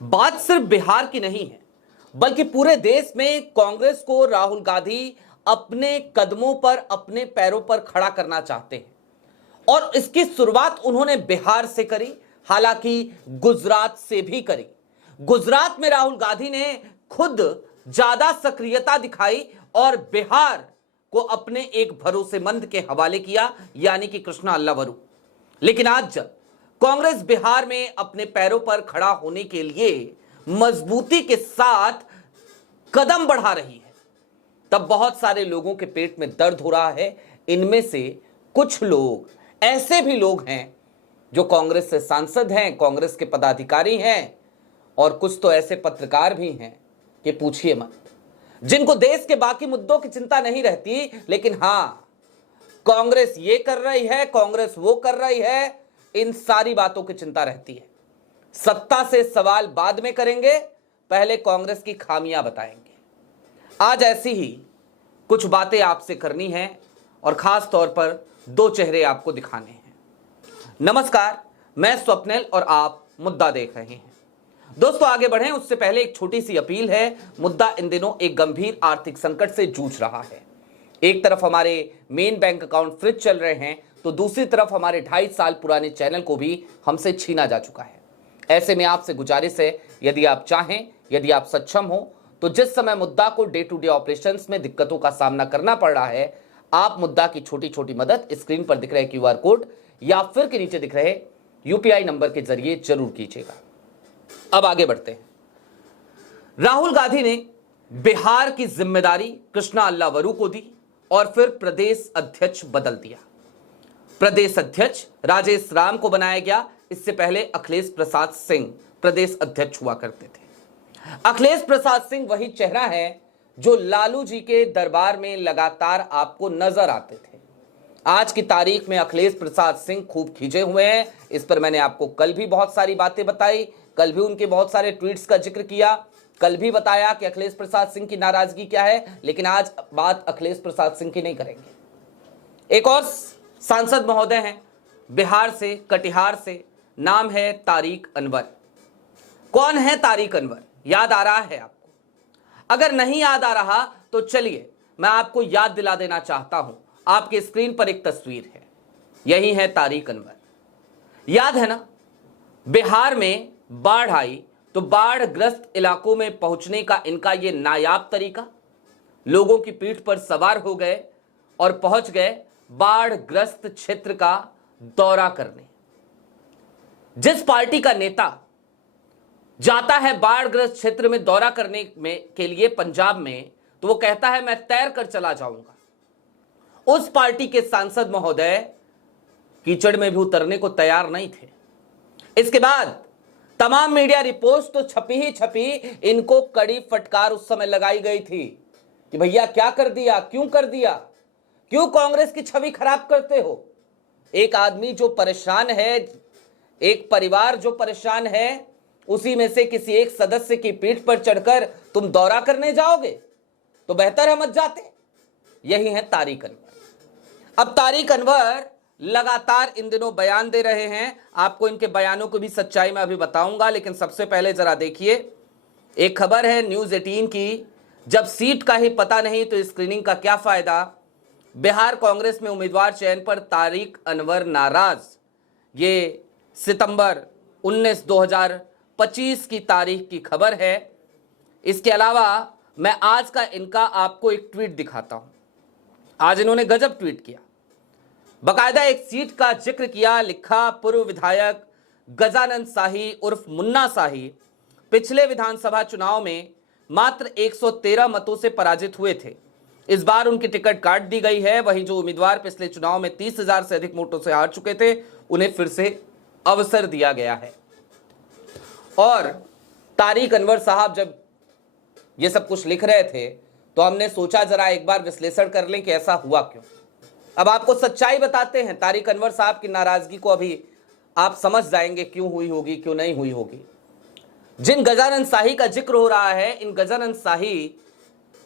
बात सिर्फ बिहार की नहीं है, बल्कि पूरे देश में कांग्रेस को राहुल गांधी अपने कदमों पर, अपने पैरों पर खड़ा करना चाहते हैं। और इसकी शुरुआत उन्होंने बिहार से करी, हालांकि गुजरात से भी करी। गुजरात में राहुल गांधी ने खुद ज्यादा सक्रियता दिखाई और बिहार को अपने एक भरोसेमंद के हवाले किया, यानी कि कृष्णा अल्लावरू। लेकिन आज जब कांग्रेस बिहार में अपने पैरों पर खड़ा होने के लिए मजबूती के साथ कदम बढ़ा रही है, तब बहुत सारे लोगों के पेट में दर्द हो रहा है। इनमें से कुछ लोग ऐसे भी लोग हैं जो कांग्रेस से सांसद हैं, कांग्रेस के पदाधिकारी हैं, और कुछ तो ऐसे पत्रकार भी हैं कि पूछिए मत, जिनको देश के बाकी मुद्दों की चिंता नहीं रहती, लेकिन हां, कांग्रेस ये कर रही है, कांग्रेस वो कर रही है, इन सारी बातों की चिंता रहती है। सत्ता से सवाल बाद में करेंगे, पहले कांग्रेस की खामियां बताएंगे। आज ऐसी ही कुछ बातें आपसे करनी है और खास तौर पर दो चेहरे आपको दिखाने हैं। नमस्कार, मैं स्वप्निल और आप मुद्दा देख रहे हैं। दोस्तों, आगे बढ़ें उससे पहले एक छोटी सी अपील है। मुद्दा इन दिनों एक गंभीर आर्थिक संकट से जूझ रहा है। एक तरफ हमारे मेन बैंक अकाउंट फ्रीज चल रहे हैं, तो दूसरी तरफ हमारे 2.5 साल पुराने चैनल को भी हमसे छीना जा चुका है। ऐसे में आपसे गुजारिश है, यदि आप चाहें, यदि आप सक्षम हो, तो जिस समय मुद्दा को डे टू डे ऑपरेशंस में दिक्कतों का सामना करना पड़ रहा है, आप मुद्दा की छोटी छोटी मदद स्क्रीन पर दिख रहे QR कोड या फिर के नीचे दिख रहे UPI नंबर के जरिए जरूर कीजिएगा। अब आगे बढ़ते हैं। राहुल गांधी ने बिहार की जिम्मेदारी कृष्णा अल्लावरू को दी और फिर प्रदेश अध्यक्ष बदल दिया। प्रदेश अध्यक्ष राजेश राम को बनाया गया। इससे पहले अखिलेश प्रसाद सिंह प्रदेश अध्यक्ष हुआ करते थे। अखिलेश प्रसाद सिंह वही चेहरा है जो लालू जी के दरबार में लगातार आपको नजर आते थे। आज की तारीख में अखिलेश प्रसाद सिंह खूब खींचे हुए हैं। इस पर मैंने आपको कल भी बहुत सारी बातें बताई, कल भी उनके बहुत सारे ट्वीट्स का जिक्र किया, कल भी बताया कि अखिलेश प्रसाद सिंह की नाराजगी क्या है। लेकिन आज बात अखिलेश प्रसाद सिंह की नहीं करेंगे। एक और सांसद महोदय हैं बिहार से, कटिहार से, नाम है तारिक अनवर। कौन है तारिक अनवर? याद आ रहा है आपको? अगर नहीं याद आ रहा तो चलिए मैं आपको याद दिला देना चाहता हूं। आपके स्क्रीन पर एक तस्वीर है, यही है तारिक अनवर। याद है ना, बिहार में बाढ़ आई तो बाढ़ ग्रस्त इलाकों में पहुंचने का इनका यह नायाब तरीका, लोगों की पीठ पर सवार हो गए और पहुंच गए बाढ़ ग्रस्त क्षेत्र का दौरा करने। जिस पार्टी का नेता जाता है बाढ़ ग्रस्त क्षेत्र में दौरा करने में के लिए पंजाब में, तो वो कहता है मैं तैर कर चला जाऊंगा। उस पार्टी के सांसद महोदय कीचड़ में भी उतरने को तैयार नहीं थे। इसके बाद तमाम मीडिया रिपोर्ट्स तो छपी ही छपी, इनको कड़ी फटकार उस समय लगाई गई थी कि भैया क्या कर दिया, क्यों कर दिया, क्यों कांग्रेस की छवि खराब करते हो। एक आदमी जो परेशान है, एक परिवार जो परेशान है, उसी में से किसी एक सदस्य की पीठ पर चढ़कर तुम दौरा करने जाओगे, तो बेहतर है मत जाते। यही है तारिक अनवर। अब तारिक अनवर लगातार इन दिनों बयान दे रहे हैं। आपको इनके बयानों को भी सच्चाई में अभी बताऊंगा, लेकिन सबसे पहले जरा देखिए, एक खबर है न्यूज़ 18 की, जब सीट का ही पता नहीं तो स्क्रीनिंग का क्या फायदा। बिहार कांग्रेस में उम्मीदवार चयन पर तारिक अनवर नाराज। ये सितंबर 19 2025 की तारीख की खबर है। इसके अलावा मैं आज का इनका आपको एक ट्वीट दिखाता हूं। आज इन्होंने गजब ट्वीट किया, बकायदा एक सीट का जिक्र किया। लिखा, पूर्व विधायक गजानंद शाही उर्फ मुन्ना शाही पिछले विधानसभा चुनाव में मात्र 113 मतों से पराजित हुए थे। इस बार उनकी टिकट काट दी गई है। वहीं जो उम्मीदवार पिछले चुनाव में 30,000 से अधिक वोटों से हार चुके थे, उन्हें फिर से अवसर दिया गया है। और तारिक अनवर साहब जब ये सब कुछ लिख रहे थे, तो हमने सोचा जरा एक बार विश्लेषण कर लें कि ऐसा हुआ क्यों। अब आपको सच्चाई बताते हैं। तारिक अनवर साहब की नाराजगी को अभी आप समझ जाएंगे क्यों हुई होगी, क्यों नहीं हुई होगी। जिन गजानंद शाही का जिक्र हो रहा है, इन गजानंद शाही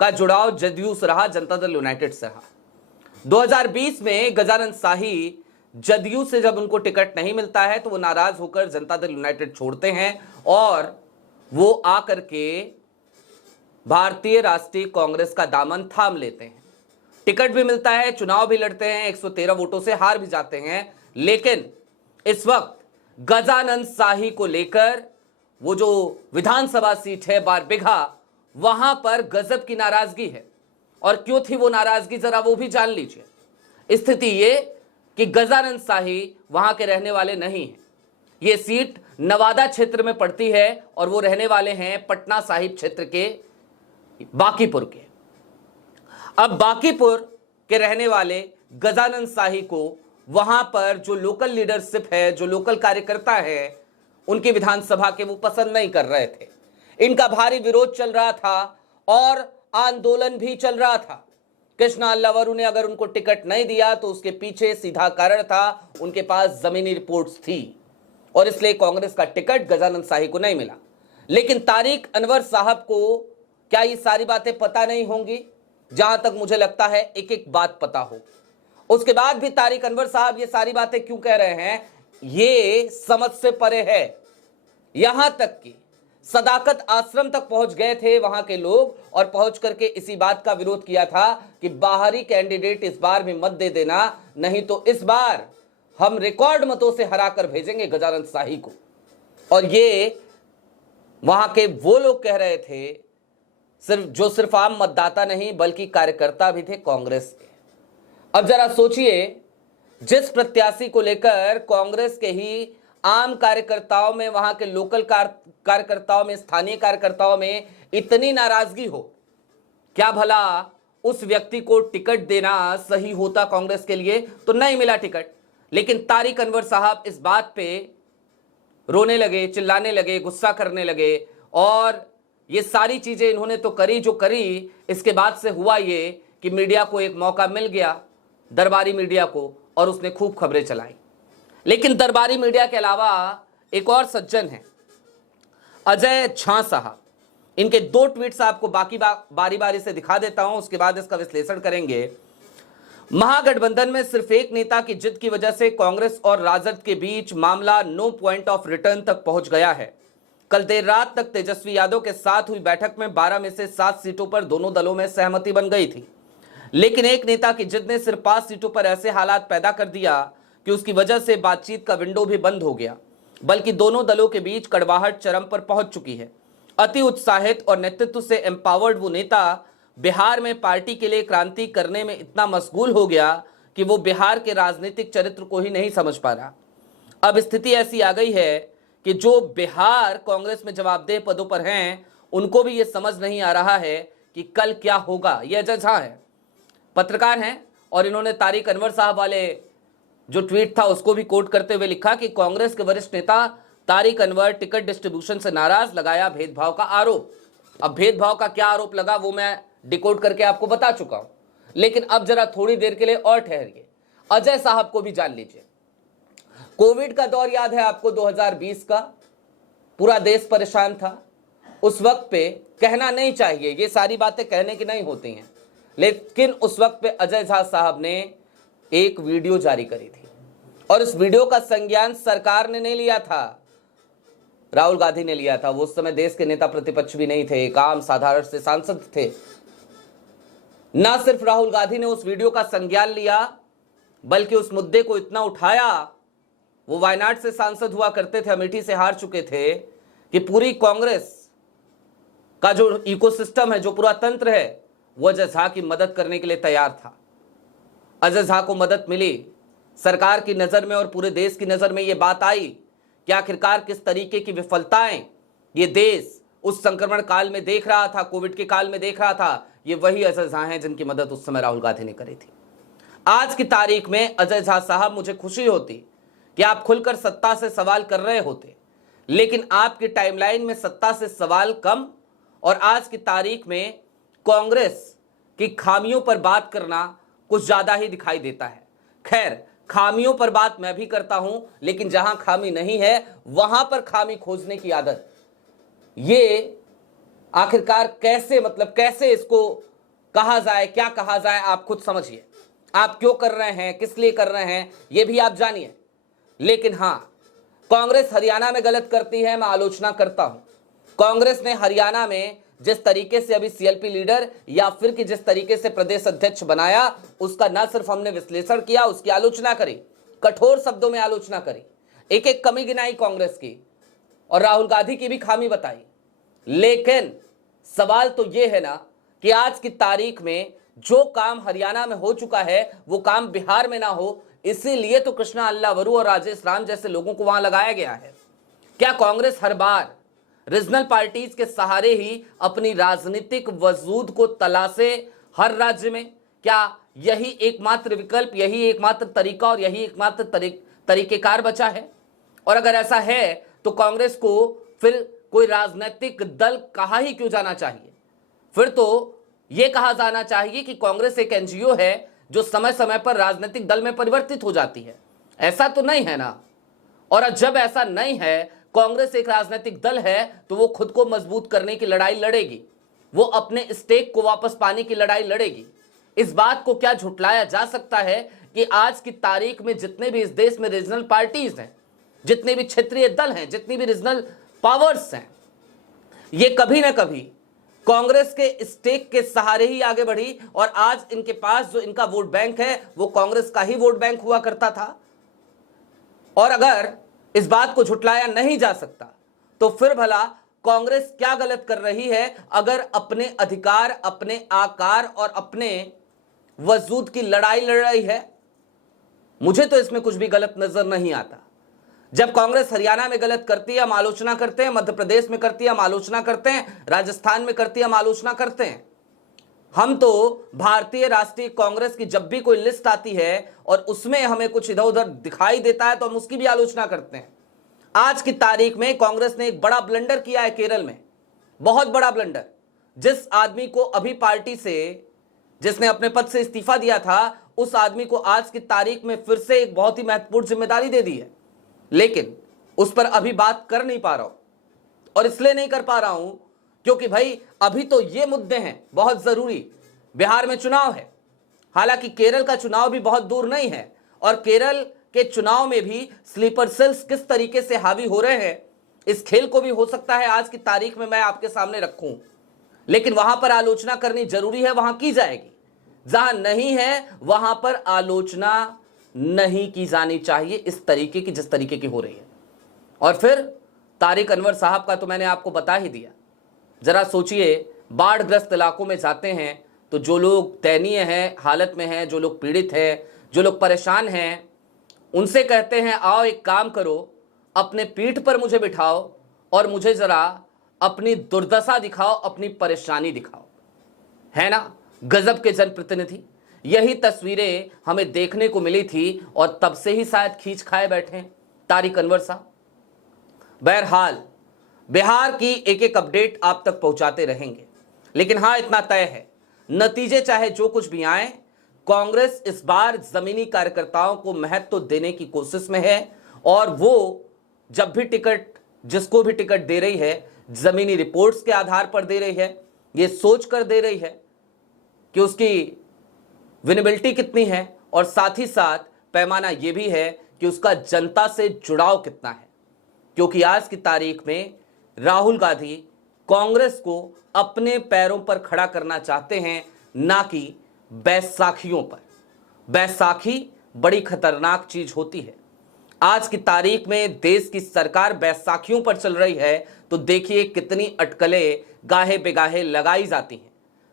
का जुड़ाव जदयू से रहा, जनता दल यूनाइटेड से रहा। 2020 में गजानंद शाही जदयू से जब उनको टिकट नहीं मिलता है, तो वो नाराज होकर जनता दल यूनाइटेड छोड़ते हैं और वो आकर के भारतीय राष्ट्रीय कांग्रेस का दामन थाम लेते हैं, टिकट भी मिलता है, चुनाव भी लड़ते हैं, 113 वोटों से हार भी जाते हैं। लेकिन इस वक्त गजानन शाही को लेकर वो जो विधानसभा सीट है बारबीघा, वहां पर गजब की नाराजगी है। और क्यों थी वो नाराजगी, जरा वो भी जान लीजिए। स्थिति ये कि गजानन शाही वहां के रहने वाले नहीं हैं। ये सीट नवादा क्षेत्र में पड़ती है और वो रहने वाले हैं पटना साहिब क्षेत्र के बांकीपुर के। अब बांकीपुर के रहने वाले गजानन शाही को वहां पर जो लोकल लीडरशिप है, जो लोकल कार्यकर्ता है, उनकी विधानसभा के वो पसंद नहीं कर रहे थे। इनका भारी विरोध चल रहा था और आंदोलन भी चल रहा था। कृष्णा अल्लावरू ने अगर उनको टिकट नहीं दिया तो उसके पीछे सीधा कारण था, उनके पास जमीनी रिपोर्ट्स थी और इसलिए कांग्रेस का टिकट गजानन शाही को नहीं मिला। लेकिन तारिक अनवर साहब को क्या ये सारी बातें पता नहीं होंगी? जहां तक मुझे लगता है एक एक बात पता हो। उसके बाद भी तारिक अनवर साहब ये सारी बातें क्यों कह रहे हैं, ये समझ से परे है। यहां तक कि सदाकत आश्रम तक पहुंच गए थे वहां के लोग और पहुंच करके इसी बात का विरोध किया था कि बाहरी कैंडिडेट इस बार भी मत दे देना, नहीं तो इस बार हम रिकॉर्ड मतों से हराकर भेजेंगे गजानन शाही को। और ये वहां के वो लोग कह रहे थे, सिर्फ आम मतदाता नहीं बल्कि कार्यकर्ता भी थे कांग्रेस के। अब जरा सोचिए, जिस प्रत्याशी को लेकर कांग्रेस के ही आम कार्यकर्ताओं में, वहां के लोकल कार्यकर्ताओं में, स्थानीय कार्यकर्ताओं में इतनी नाराजगी हो, क्या भला उस व्यक्ति को टिकट देना सही होता कांग्रेस के लिए? तो नहीं मिला टिकट। लेकिन तारिक अनवर साहब इस बात पे रोने लगे, चिल्लाने लगे, गुस्सा करने लगे और ये सारी चीजें इन्होंने तो करी जो करी। इसके बाद से हुआ ये कि मीडिया को एक मौका मिल गया, दरबारी मीडिया को, और उसने खूब खबरें चलाई। लेकिन दरबारी मीडिया के अलावा एक और सज्जन हैं, अजय झा साहब। इनके 2 ट्वीट्स आपको बारी बारी से दिखा देता हूं, उसके बाद इसका विश्लेषण करेंगे। महागठबंधन में सिर्फ एक नेता की जिद की वजह से कांग्रेस और राजद के बीच मामला नो पॉइंट ऑफ रिटर्न तक पहुंच गया है। कल देर रात तक तेजस्वी यादव के साथ हुई बैठक में 12 में से 7 सीटों पर दोनों दलों में सहमति बन गई थी। लेकिन एक नेता की जिद ने सिर्फ 5 सीटों पर ऐसे हालात पैदा कर दिया कि उसकी वजह से बातचीत का विंडो भी बंद हो गया, बल्कि दोनों दलों के बीच कड़वाहट चरम पर पहुंच चुकी है। अति उत्साहित और नेतृत्व से एम्पावर्ड वो नेता बिहार में पार्टी के लिए क्रांति करने में इतना मशगूल हो गया कि वो बिहार के राजनीतिक चरित्र को ही नहीं समझ पा रहा। अब स्थिति ऐसी आ गई है कि जो बिहार कांग्रेस में जवाबदेह पदों पर हैं, उनको भी ये समझ नहीं आ रहा है कि कल क्या होगा। ये अजय झा है, पत्रकार हैं, और इन्होंने तारिक अनवर साहब वाले जो ट्वीट था उसको भी कोट करते हुए लिखा कि कांग्रेस के वरिष्ठ नेता तारिक अनवर टिकट डिस्ट्रीब्यूशन से नाराज, लगाया भेदभाव का आरोप। अब भेदभाव का क्या आरोप लगा वो मैं डिकोड करके आपको बता चुका हूं, लेकिन अब जरा थोड़ी देर के लिए और ठहरिए, अजय साहब को भी जान लीजिए। कोविड का दौर याद है आपको, 2020 का? पूरा देश परेशान था। उस वक्त पे कहना नहीं चाहिए, ये सारी बातें कहने की नहीं होती हैं, लेकिन उस वक्त पे अजय झा साहब ने एक वीडियो जारी करी थी और इस वीडियो का संज्ञान सरकार ने नहीं लिया था, राहुल गांधी ने लिया था। वो उस समय देश के नेता प्रतिपक्ष भी नहीं थे, एक आम साधारण से सांसद थे। ना सिर्फ राहुल गांधी ने उस वीडियो का संज्ञान लिया, बल्कि उस मुद्दे को इतना उठाया, वो वायनाड से सांसद हुआ करते थे, अमेठी से हार चुके थे, कि पूरी कांग्रेस का जो इकोसिस्टम है, जो पूरा तंत्र है, वो अजय झा की मदद करने के लिए तैयार था। अजय झा को मदद मिली। सरकार की नजर में और पूरे देश की नजर में ये बात आई कि आखिरकार किस तरीके की विफलताएं ये देश उस संक्रमण काल में देख रहा था, कोविड के काल में देख रहा था। ये वही अजय झा हैं जिनकी मदद उस समय राहुल गांधी ने करी थी। आज की तारीख में अजय झा साहब, मुझे खुशी होती कि आप खुलकर सत्ता से सवाल कर रहे होते, लेकिन आपकी टाइमलाइन में सत्ता से सवाल कम और आज की तारीख में कांग्रेस की खामियों पर बात करना कुछ ज्यादा ही दिखाई देता है। खैर, खामियों पर बात मैं भी करता हूं, लेकिन जहां खामी नहीं है वहां पर खामी खोजने की आदत, ये आखिरकार कैसे इसको कहा जाए, क्या कहा जाए, आप खुद समझिए। आप क्यों कर रहे हैं, किस लिए कर रहे हैं, ये भी आप जानिए। लेकिन हां, कांग्रेस हरियाणा में गलत करती है, मैं आलोचना करता हूं। कांग्रेस ने हरियाणा में जिस तरीके से अभी सीएलपी लीडर या फिर कि जिस तरीके से प्रदेश अध्यक्ष बनाया, उसका न सिर्फ हमने विश्लेषण किया, उसकी आलोचना करी, कठोर शब्दों में आलोचना करी, एक एक कमी गिनाई कांग्रेस की और राहुल गांधी की भी खामी बताई। लेकिन सवाल तो यह है ना कि आज की तारीख में जो काम हरियाणा में हो चुका है वो काम बिहार में ना हो, इसीलिए तो कृष्णा अल्लावरू और राजेश राम जैसे लोगों को वहां लगाया गया है। क्या कांग्रेस हर बार रीजनल पार्टीज के सहारे ही अपनी राजनीतिक वजूद को तलाशे हर राज्य में? क्या यही एकमात्र विकल्प, यही एकमात्र तरीका और यही एकमात्र तरीकेकार बचा है? और अगर ऐसा है तो कांग्रेस को फिर कोई राजनीतिक दल कहा ही क्यों जाना चाहिए? फिर तो यह कहा जाना चाहिए कि कांग्रेस एक एनजीओ है जो समय समय पर राजनीतिक दल में परिवर्तित हो जाती है। ऐसा तो नहीं है ना। और जब ऐसा नहीं है, कांग्रेस एक राजनीतिक दल है, तो वो खुद को मजबूत करने की लड़ाई लड़ेगी, वो अपने स्टेक को वापस पाने की लड़ाई लड़ेगी। इस बात को क्या झुटलाया जा सकता है कि आज की तारीख में जितने भी इस देश में रीजनल पार्टीज हैं, जितने भी क्षेत्रीय दल हैं, जितनी भी रीजनल पावर्स हैं, ये कभी ना कभी कांग्रेस के स्टेक के सहारे ही आगे बढ़ी और आज इनके पास जो इनका वोट बैंक है वो कांग्रेस का ही वोट बैंक हुआ करता था। और अगर इस बात को झुटलाया नहीं जा सकता तो फिर भला कांग्रेस क्या गलत कर रही है अगर अपने अधिकार, अपने आकार और अपने वजूद की लड़ाई लड़ रही है? मुझे तो इसमें कुछ भी गलत नजर नहीं आता। जब कांग्रेस हरियाणा में गलत करती है हम आलोचना करते हैं, मध्य प्रदेश में करती है हम आलोचना करते हैं, राजस्थान में करती है हम आलोचना करते हैं। हम तो भारतीय राष्ट्रीय कांग्रेस की जब भी कोई लिस्ट आती है और उसमें हमें कुछ इधर उधर दिखाई देता है तो हम उसकी भी आलोचना करते हैं। आज की तारीख में कांग्रेस ने एक बड़ा ब्लंडर किया है केरल में, बहुत बड़ा ब्लंडर। जिस आदमी को अभी पार्टी से, जिसने अपने पद से इस्तीफा दिया था, उस आदमी को आज की तारीख में फिर से एक बहुत ही महत्वपूर्ण जिम्मेदारी दे दी है, लेकिन उस पर अभी बात कर नहीं पा रहा हूं। और इसलिए नहीं कर पा रहा हूं क्योंकि भाई अभी तो ये मुद्दे हैं बहुत जरूरी। बिहार में चुनाव है, हालांकि केरल का चुनाव भी बहुत दूर नहीं है और केरल के चुनाव में भी स्लीपर सेल्स किस तरीके से हावी हो रहे हैं, इस खेल को भी हो सकता है आज की तारीख में मैं आपके सामने रखूं। लेकिन वहां पर आलोचना करनी जरूरी है, वहां की जाएगी। जहां नहीं है वहां पर आलोचना नहीं की जानी चाहिए इस तरीके की जिस तरीके की हो रही है। और फिर तारिक अनवर साहब का तो मैंने आपको बता ही दिया। जरा सोचिए, बाढ़ग्रस्त इलाकों में जाते हैं तो जो लोग दयनीय हैं, हालत में हैं, जो लोग पीड़ित हैं, जो लोग परेशान हैं, उनसे कहते हैं आओ एक काम करो, अपने पीठ पर मुझे बिठाओ और मुझे जरा अपनी दुर्दशा दिखाओ, अपनी परेशानी दिखाओ। है ना गजब के जनप्रतिनिधि। यही तस्वीरें हमें देखने को मिली थी और तब से ही शायद खींच खाए बैठे हैं तारिक अनवर साहब। बहरहाल बिहार की एक एक अपडेट आप तक पहुंचाते रहेंगे, लेकिन हां इतना तय है, नतीजे चाहे जो कुछ भी आए, कांग्रेस इस बार जमीनी कार्यकर्ताओं को महत्व देने की कोशिश में है और वो जब भी टिकट, जिसको भी टिकट दे रही है, जमीनी रिपोर्ट्स के आधार पर दे रही है, ये सोच कर दे रही है कि उसकी विनेबिलिटी कितनी है और साथ ही साथ पैमाना यह भी है कि उसका जनता से जुड़ाव कितना है। क्योंकि आज की तारीख में राहुल गांधी कांग्रेस को अपने पैरों पर खड़ा करना चाहते हैं, ना कि बैसाखियों पर। बैसाखी बड़ी खतरनाक चीज होती है। आज की तारीख में देश की सरकार बैसाखियों पर चल रही है तो देखिए कितनी अटकलें गाहे बेगाहे लगाई जाती हैं,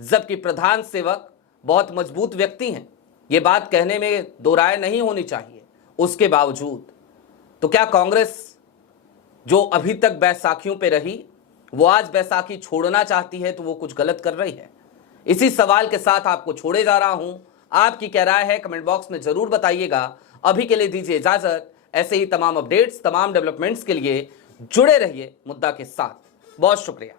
जबकि प्रधान सेवक बहुत मजबूत व्यक्ति हैं। ये बात कहने में दो राय नहीं होनी चाहिए। उसके बावजूद तो क्या कांग्रेस जो अभी तक बैसाखियों पे रही वो आज बैसाखी छोड़ना चाहती है तो वो कुछ गलत कर रही है? इसी सवाल के साथ आपको छोड़े जा रहा हूं। आपकी क्या राय है कमेंट बॉक्स में जरूर बताइएगा। अभी के लिए दीजिए इजाजत। ऐसे ही तमाम अपडेट्स, तमाम डेवलपमेंट्स के लिए जुड़े रहिए मुद्दा के साथ। बहुत शुक्रिया।